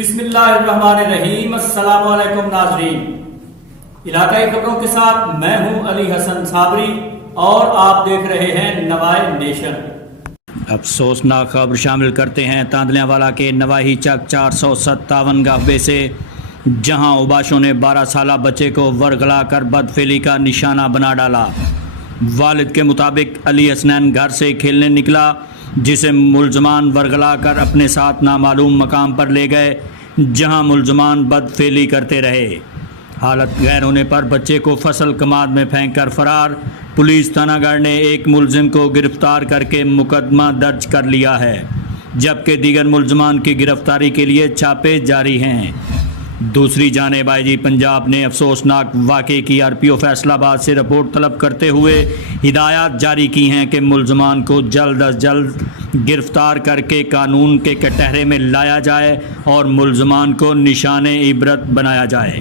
بسم اللہ الرحمن الرحیم۔ السلام علیکم ناظرین، علاقائی خبروں کے ساتھ میں ہوں علی حسن صابری اور آپ دیکھ رہے ہیں نوائے نیشن۔ افسوسناک خبر شامل کرتے ہیں تاندلیاں والا کے نواحی چک 457 گاہبے سے، جہاں اوباشوں نے 12 سالہ بچے کو ورغلا کر بدفعلی کا نشانہ بنا ڈالا۔ والد کے مطابق علی حسنین گھر سے کھیلنے نکلا، جسے ملزمان ورغلا کر اپنے ساتھ نامعلوم مقام پر لے گئے، جہاں ملزمان بدفعلی کرتے رہے۔ حالت غیر ہونے پر بچے کو فصل کماد میں پھینک کر فرار۔ پولیس تھانہ گڑھ نے ایک ملزم کو گرفتار کر کے مقدمہ درج کر لیا ہے، جبکہ دیگر ملزمان کی گرفتاری کے لیے چھاپے جاری ہیں۔ دوسری جانب آئی جی پنجاب نے افسوسناک واقعے کی آر پی او فیصل آباد سے رپورٹ طلب کرتے ہوئے ہدایات جاری کی ہیں کہ ملزمان کو جلد از جلد گرفتار کر کے قانون کے کٹہرے میں لایا جائے اور ملزمان کو نشان عبرت بنایا جائے۔